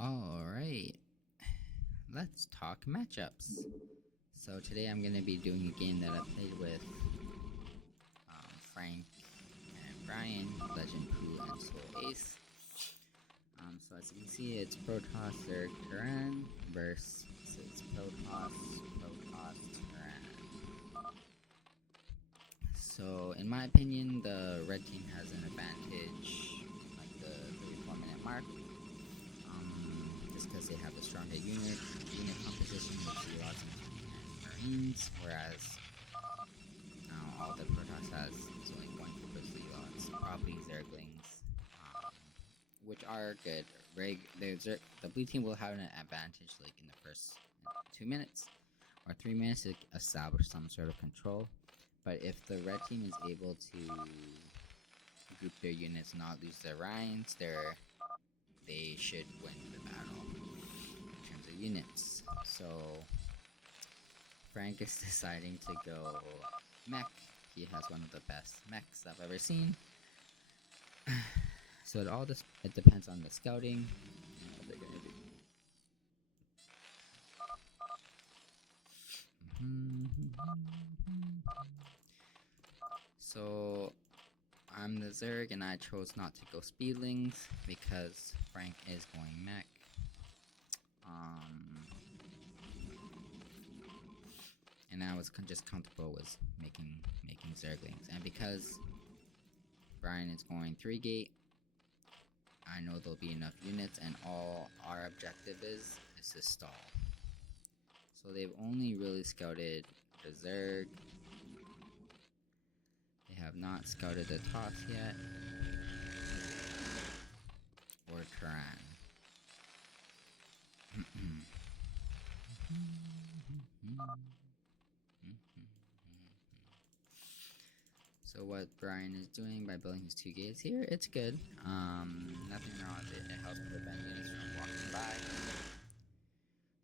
Alright, let's talk matchups. So today I'm going to be doing a game that I played with Frank and Brian, Legend Pooh, and Soul Ace. So as you can see, it's Protoss or Terran versus Protoss, Terran. So in my opinion, the red team has an advantage, like the 34-minute mark. Just because they have a stronger unit composition with Zealots and Marines, whereas all the Protoss has is only one group of Zealots, probably Zerglings, which are good. The blue team will have an advantage like in the first 2 minutes or 3 minutes to establish some sort of control, but if the red team is able to group their units, not lose their Rhines, they should win the battle in terms of units. So Frank is deciding to go mech. He has one of the best mechs I've ever seen. So it depends on the scouting and what they're gonna do. So I'm the Zerg and I chose not to go Speedlings because Frank is going mech. And I was just comfortable with making Zerglings, and because Brian is going 3 gate, I know there'll be enough units, and all our objective is to stall. So they've only really scouted the Zerg. They have not scouted the Toss yet, or Terran. So what Brian is doing by building his 2 gates here, it's good. Nothing wrong with it. It helps prevent units from walking by.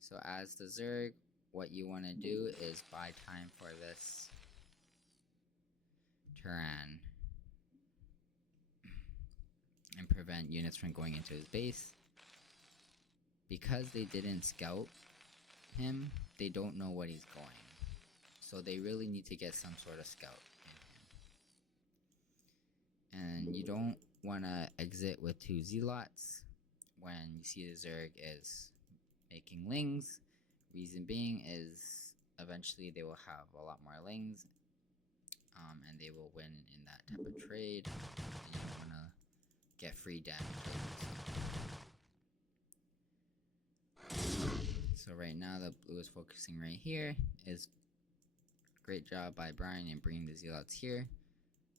So as the Zerg, what you want to do is buy time for this Terran and prevent units from going into his base. Because they didn't scout him, they don't know what he's going. So they really need to get some sort of scout in him. And you don't want to exit with 2 Zealots when you see the Zerg is making Lings. Reason being is eventually they will have a lot more Lings, and they will win in that type of trade. And you don't want to get free damage. So right now the blue is focusing right here. Is great job by Brian in bringing the Zealots here,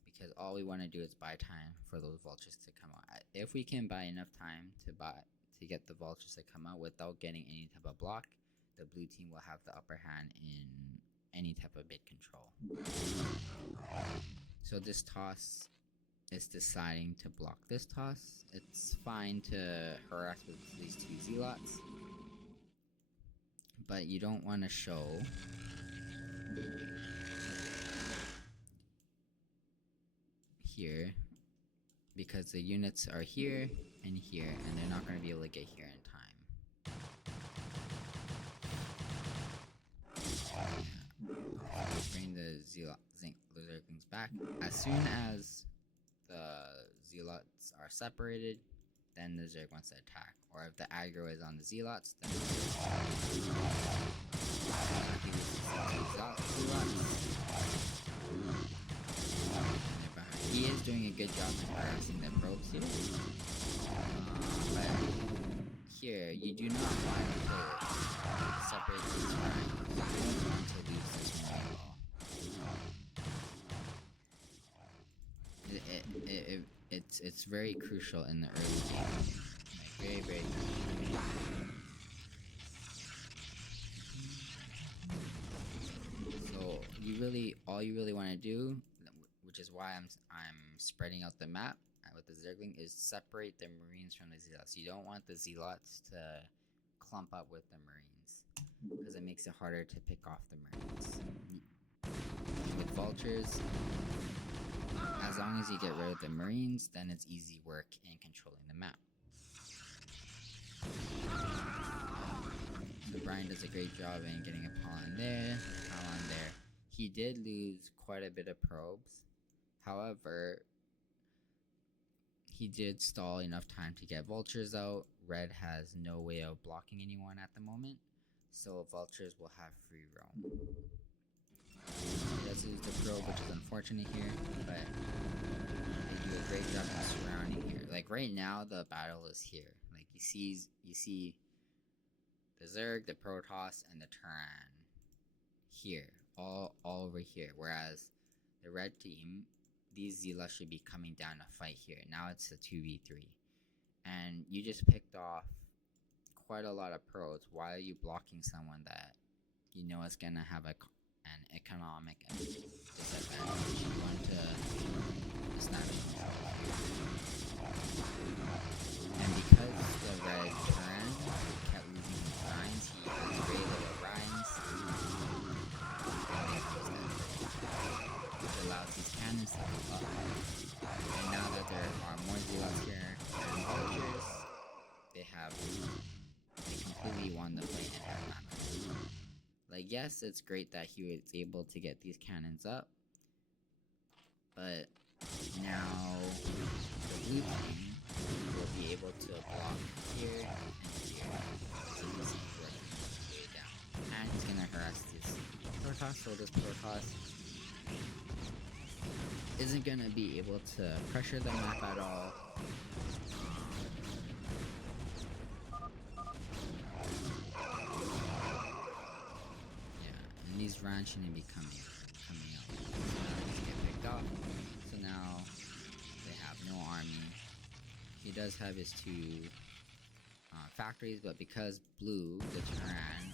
because all we want to do is buy time for those vultures to come out. If we can buy enough time to get the vultures to come out without getting any type of block, the blue team will have the upper hand in any type of mid control. So this toss is deciding to block this toss. It's fine to harass with these 2 Zealots, but you don't want to show here, because the units are here and here, and they're not going to be able to get here in time. Bring the Zerglings back. As soon as the Zealots are separated, then the Zerg wants to attack. Or if the aggro is on the Zealots, then he is doing a good job of harassing the probes here. But here, you do not want to separate these lines. You don't want to lose this one at all. It's very crucial in the early game. Like very, very crucial. So all you really want to do, which is why I'm spreading out the map with the Zergling, is separate the Marines from the Zealots. You don't want the Zealots to clump up with the Marines, because it makes it harder to pick off the Marines. With vultures, as long as you get rid of the Marines, then it's easy work in controlling the map. does a great job in getting a pylon there, pylon there. He did lose quite a bit of probes. However, he did stall enough time to get vultures out. Red has no way of blocking anyone at the moment, so vultures will have free roam. He does lose the probe, which is unfortunate here, but they do a great job of surrounding here. Like right now, the battle is here. Like you see the Zerg, the Protoss, and the Terran here, all over here. Whereas the red team, these Zealots should be coming down to fight here. Now it's a 2v3. And you just picked off quite a lot of pros. Why are you blocking someone that you know is going to have an economic disadvantage? You want to snap control. And because the red Terran kept losing his grinds, he has very little grinds. Which allows these cannons to go up. And now that there are more Zealots here and villagers, they completely won the fight in that manner. Like, yes, it's great that he was able to get these cannons up, but now the blue team will be able to block here and here. So you see he's working his way down. And he's gonna harass this Protoss, so this Protoss isn't gonna be able to pressure the map at all. Yeah, and these runs shouldn't be coming out. So now these get picked off. So now they have no army. He does have his two factories, but because blue, the Terran,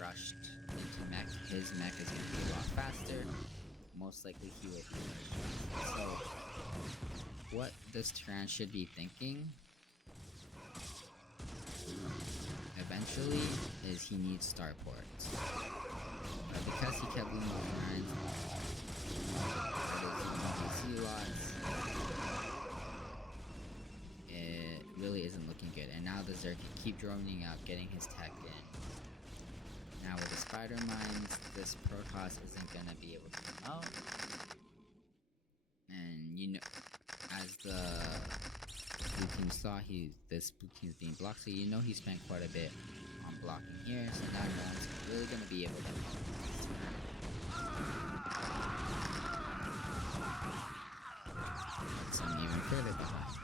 rushed into mech, his mech is gonna be a lot faster. Most likely he will be pushed. So, what this Terran should be thinking eventually is he needs starports. But because he kept losing Terrans, it really isn't looking good. And now the Zerg can keep droning out, getting his tech in. Now with the spider mines, this Protoss isn't gonna be able to come out. And you know, as the blue team saw, this blue team is being blocked, so you know he spent quite a bit on blocking here. So now no one's really gonna be able to help this turn. Puts him even further behind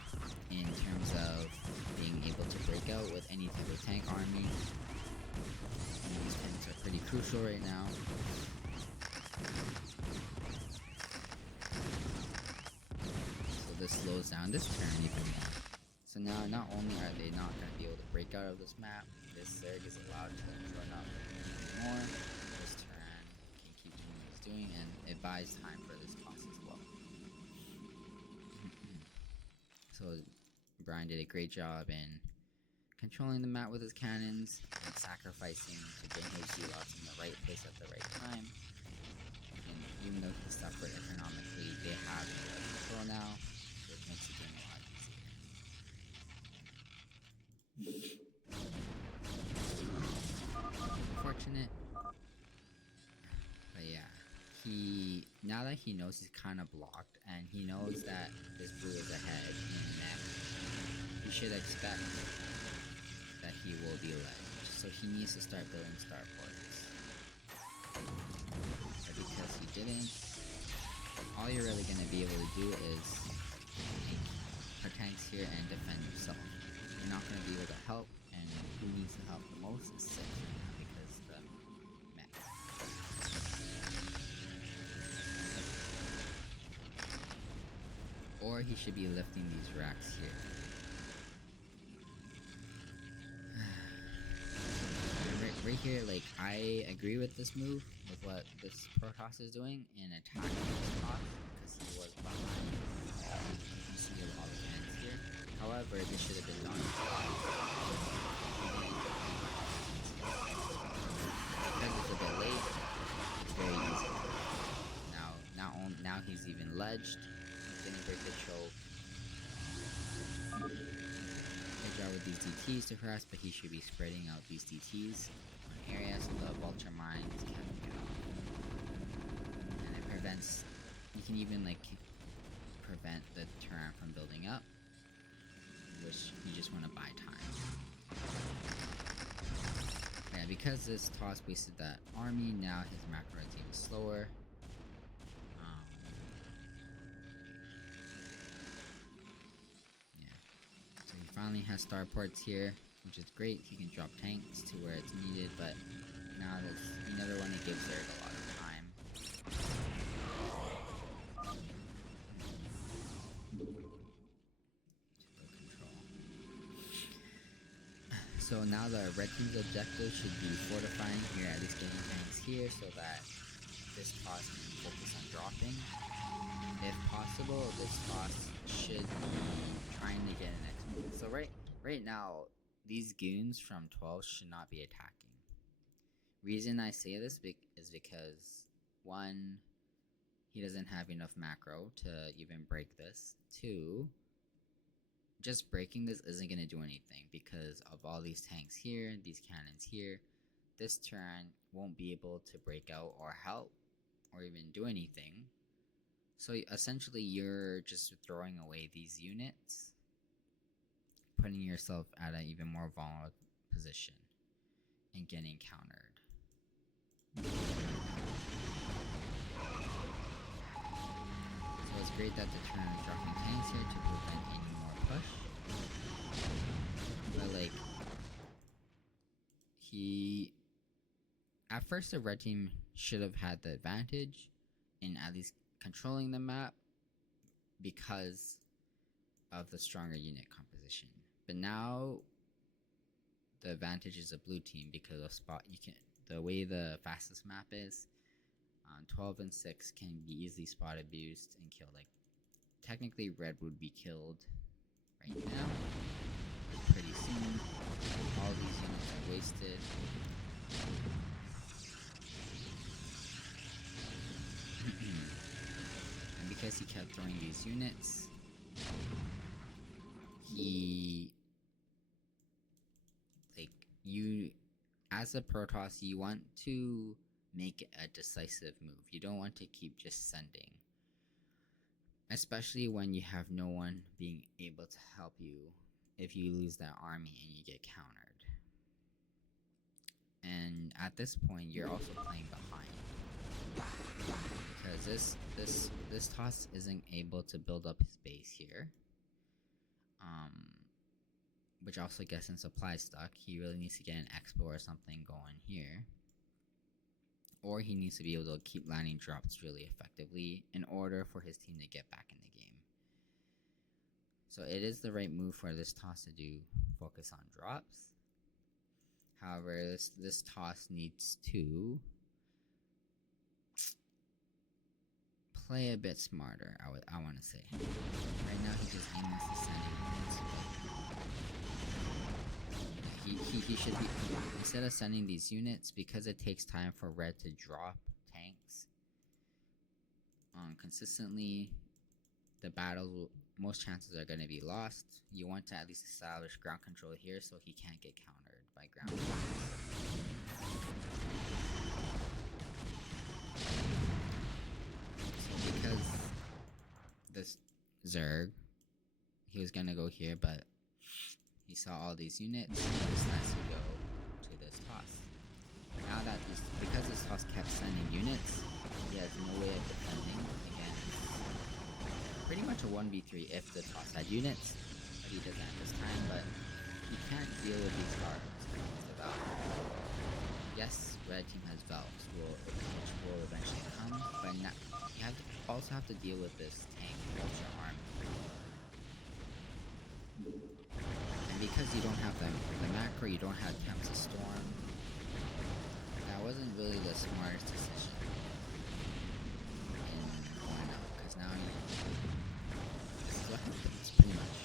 in terms of being able to break out with any type of tank army. These tanks are pretty crucial right now. So this slows down this turn even more. So now not only are they not going to be able to break out of this map, this Zerg is allowed to run up even more. This Terran can keep doing what he's doing, and it buys time for this toss as well. So Brian did a great job in controlling the map with his cannons and sacrificing to bring his Zealots in the right place at the right time. And even though he suffered economically, they have control now, which makes the game a lot easier. Unfortunate. But yeah, now that he knows he's kind of blocked and he knows that this blue is ahead in mech, he should expect that he will be led. So he needs to start building starports. But because he didn't, all you're really going to be able to do is put tanks here and defend yourself. You're not going to be able to help, and who needs to help the most is 6 right now because the mech. Or he should be lifting these racks here. Right here, like, I agree with this move, with what this Protoss is doing in attacking this Protoss, because he was behind. You see all the cannons here. However, this should have been done. Because it's a bit late, it's very easy. Now he's even ledged. He's gonna break the choke. Good job with these DTs to harass, but he should be spreading out these DTs. area so the vulture mines can't get off. And it prevents, you can even like prevent the turret from building up, which you just want to buy time. Yeah, because this toss wasted that army, now his macro is even slower. Yeah, so he finally has starports here, which is great. He can drop tanks to where it's needed, but now there's another one that gives Zerg a lot of time. So now the red team's objective should be fortifying here, at least getting tanks here, so that this toss can focus on dropping. If possible, this toss should be trying to get an X move. So right now, these goons from 12 should not be attacking. Reason I say this is because 1, he doesn't have enough macro to even break this. 2, just breaking this isn't going to do anything because of all these tanks here, these cannons here. This turn won't be able to break out or help or even do anything. So essentially you're just throwing away these units, putting yourself at an even more vulnerable position and getting countered. So it's great that the turn is dropping tanks here to prevent any more push. But like, at first the red team should have had the advantage in at least controlling the map because of the stronger unit composition. But now the advantage is a blue team because of the way the fastest map is. 12 and 6 can be easily spot abused and killed. Like technically red would be killed right now. Pretty soon. All these units are wasted. And because he kept throwing these units, as a Protoss, you want to make a decisive move. You don't want to keep just sending. Especially when you have no one being able to help you if you lose that army and you get countered. And at this point, you're also playing behind. Because this toss isn't able to build up his base here. Which also gets in supply stuck. He really needs to get an expo or something going here. Or he needs to be able to keep landing drops really effectively in order for his team to get back in the game. So it is the right move for this toss to do focus on drops. However, this toss needs to play a bit smarter, I want to say. Right now he just aimlessly sending units. He should be, instead of sending these units, because it takes time for red to drop tanks consistently, the battle, most chances are going to be lost. You want to at least establish ground control here so he can't get countered by ground attacks. So because this Zerg, he was going to go here, but he saw all these units, he decides to go to this toss. Now that because this toss kept sending units, he has no way of defending against pretty much a 1v3 if the toss had units, but he doesn't at this time. But he can't deal with these guards with the Valve. Yes, red team has Valves, which will eventually come, but not, you also have to deal with this tank vulture army. And because you don't have the macro, you don't have Temps of Storm, that wasn't really the smartest decision in going out, because now this is what happens pretty much.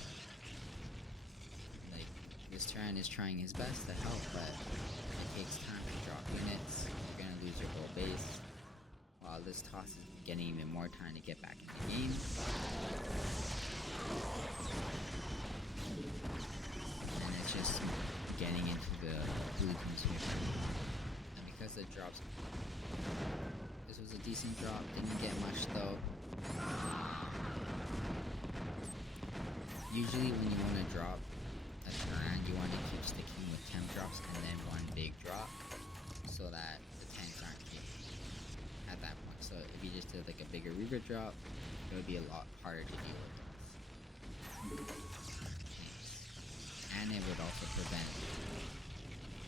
Like, this Tyrann is trying his best to help, but it takes time to drop units. You're gonna lose your whole base, while this toss is getting even more time to get back in the game. And it's just getting into the blue team's favor. because the drops. This was a decent drop. Didn't get much though. Usually when you want to drop a turn, you want to keep sticking with temp drops and then one big drop, so that the tanks aren't hit at that point. So if you just did like a bigger Reaver drop, it would be a lot harder to deal with tanks. And it would also prevent.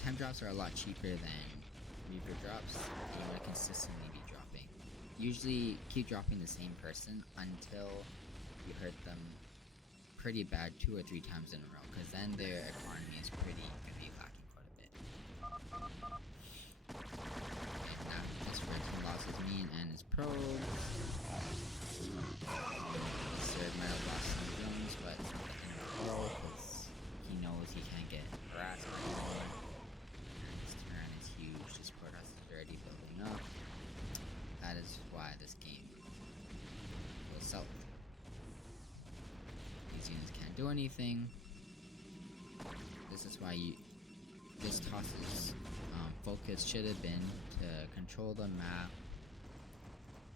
Temp drops are a lot cheaper than Reaver drops. You want to consistently be dropping. Usually keep dropping the same person until you hurt them pretty bad 2 or 3 times in a row, because then their economy is pretty going to be lacking quite a bit. And that is where team losses mean, and his pros. Serve might have lost some drones, but it's not the end of the world, because he knows he can't get harassed by anyone. And his turn is huge, his protest is already building up. That is why this game goes south. These units can't do anything. This is why this toss's focus should have been to control the map.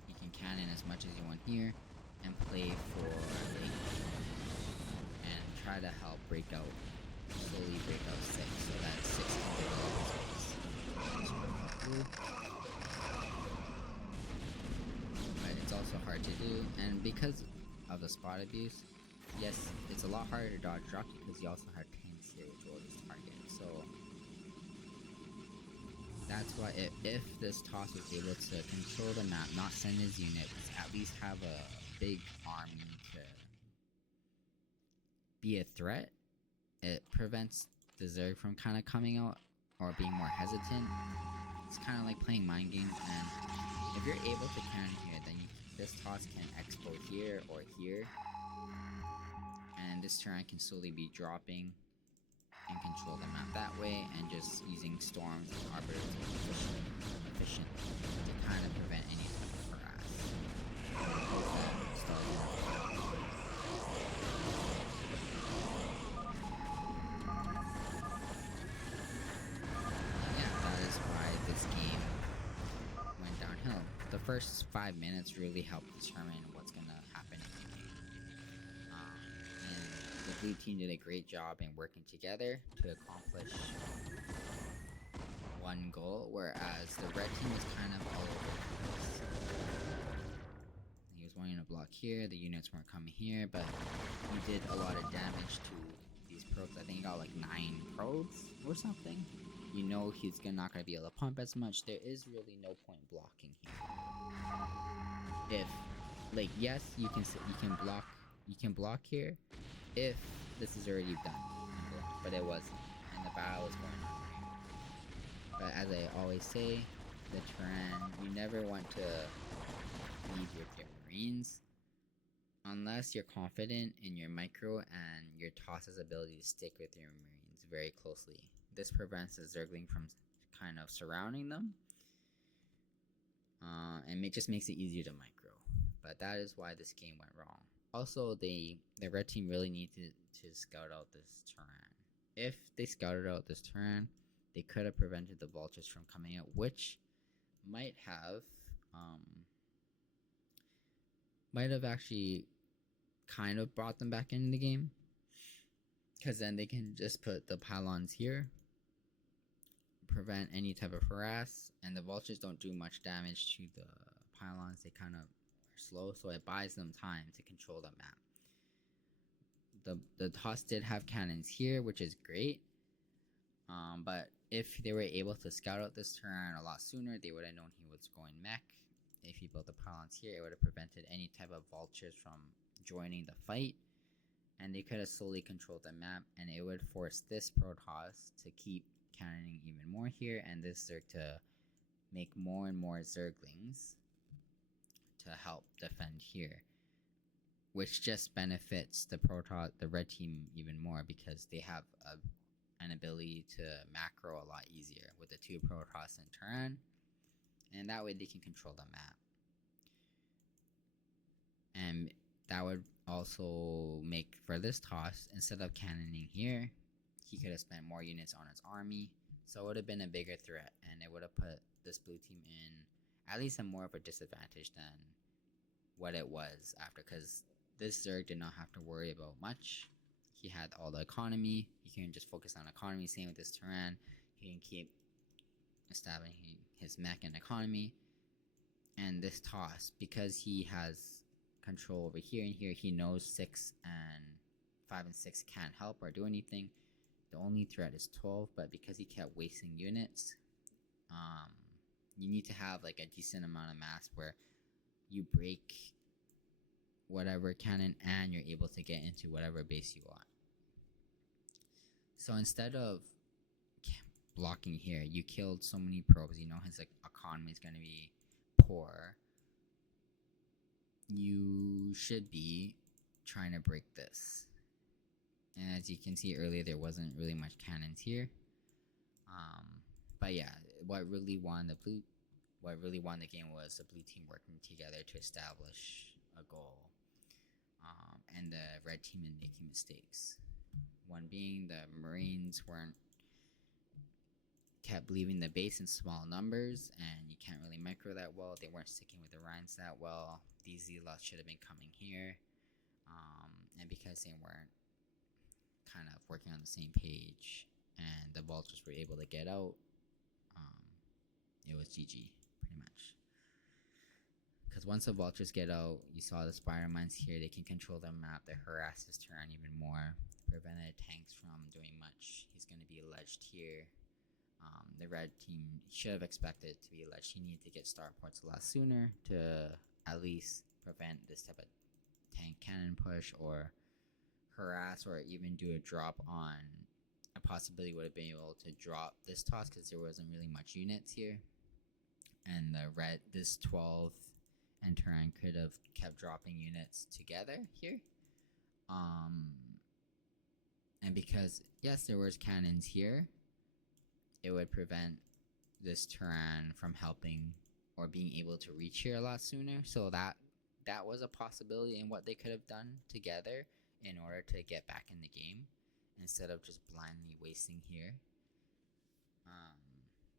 You can cannon as much as you want here and play for late and try to help slowly break out 6, so that 6 can break out space. But it's also hard to do, and because of the spot abuse, yes, it's a lot harder to dodge drops because you also have tanks here which will just target. So that's why if this toss was able to control the map, not send his units, at least have a big army to be a threat, it prevents the Zerg from kind of coming out or being more hesitant. It's kind of like playing mind games, and if you're able to cannon here, then this toss can expo here or here. And this turn can slowly be dropping and control the map that way, and just using storms and arbiters efficient to kind of prevent any type of harass. Yeah, that is why this game went downhill. The first 5 minutes really helped determine what's gonna happen in the game. The blue team did a great job in working together to accomplish one goal, whereas the red team was kind of all over the place. He was wanting to block here, the units weren't coming here, but he did a lot of damage to these probes. I think he got like 9 probes or something. You know he's not going to be able to pump as much. There is really no point blocking here. If, like, yes, you can block here if this is already done, but it wasn't, and the battle was going on. But as I always say, the terrain, you never want to leave with your Marines unless you're confident in your micro and your toss's ability to stick with your Marines very closely. This prevents the Zergling from kind of surrounding them, and it just makes it easier to micro. But that is why this game went wrong. Also, the red team really needed to scout out this terrain. If they scouted out this terrain, they could have prevented the vultures from coming out, which might have actually kind of brought them back into the game, because then they can just put the pylons here, prevent any type of harass, and the vultures don't do much damage to the pylons. They kind of slow, so it buys them time to control the map. The toss did have cannons here, which is great, but if they were able to scout out this terrain a lot sooner, they would have known he was going mech. If he built the pylons here, it would have prevented any type of vultures from joining the fight, and they could have slowly controlled the map, and it would force this Protoss to keep cannoning even more here, and this Zerg to make more and more Zerglings to help defend here, which just benefits the red team even more, because they have an ability to macro a lot easier with the 2 Protoss in turn, and that way they can control the map. And that would also make, for this toss, instead of cannoning here, he could have spent more units on his army, so it would have been a bigger threat, and it would have put this blue team in at least a more of a disadvantage than what it was after, because this Zerg did not have to worry about much. He had all the economy. He can just focus on economy. Same with this Turan. He can keep establishing his mech and economy. And this toss, because he has control over here and here, he knows 6 and 5 and 6 can't help or do anything. The only threat is 12, but because he kept wasting units, you need to have like a decent amount of mass where you break whatever cannon and you're able to get into whatever base you want. So instead of blocking here, you killed so many probes, you know his like economy is going to be poor. You should be trying to break this. And as you can see earlier, there wasn't really much cannons here. But yeah, what really won the game was the blue team working together to establish a goal, and the red team making mistakes. One being the Marines kept leaving the base in small numbers, and you can't really micro that well. They weren't sticking with the Rhines that well. These Zealots should have been coming here, and because they weren't kind of working on the same page, and the Vultures were able to get out, it was GG, pretty much. Because once the Vultures get out, you saw the Spider Mines here, they can control the map, they harass his turn even more, prevented tanks from doing much. He's going to be alleged here. The red team should have expected to be alleged. He needed to get starports a lot sooner to at least prevent this type of tank cannon push or harass, or even do a drop on a possibility would have been able to drop this toss, because there wasn't really much units here, and this 12 and Turan could have kept dropping units together here, and because yes there was cannons here, it would prevent this Turan from helping or being able to reach here a lot sooner. So that was a possibility in what they could have done together in order to get back in the game, instead of just blindly wasting here.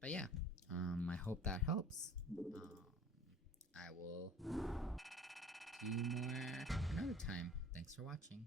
But yeah, I hope that helps. I will do more another time. Thanks for watching.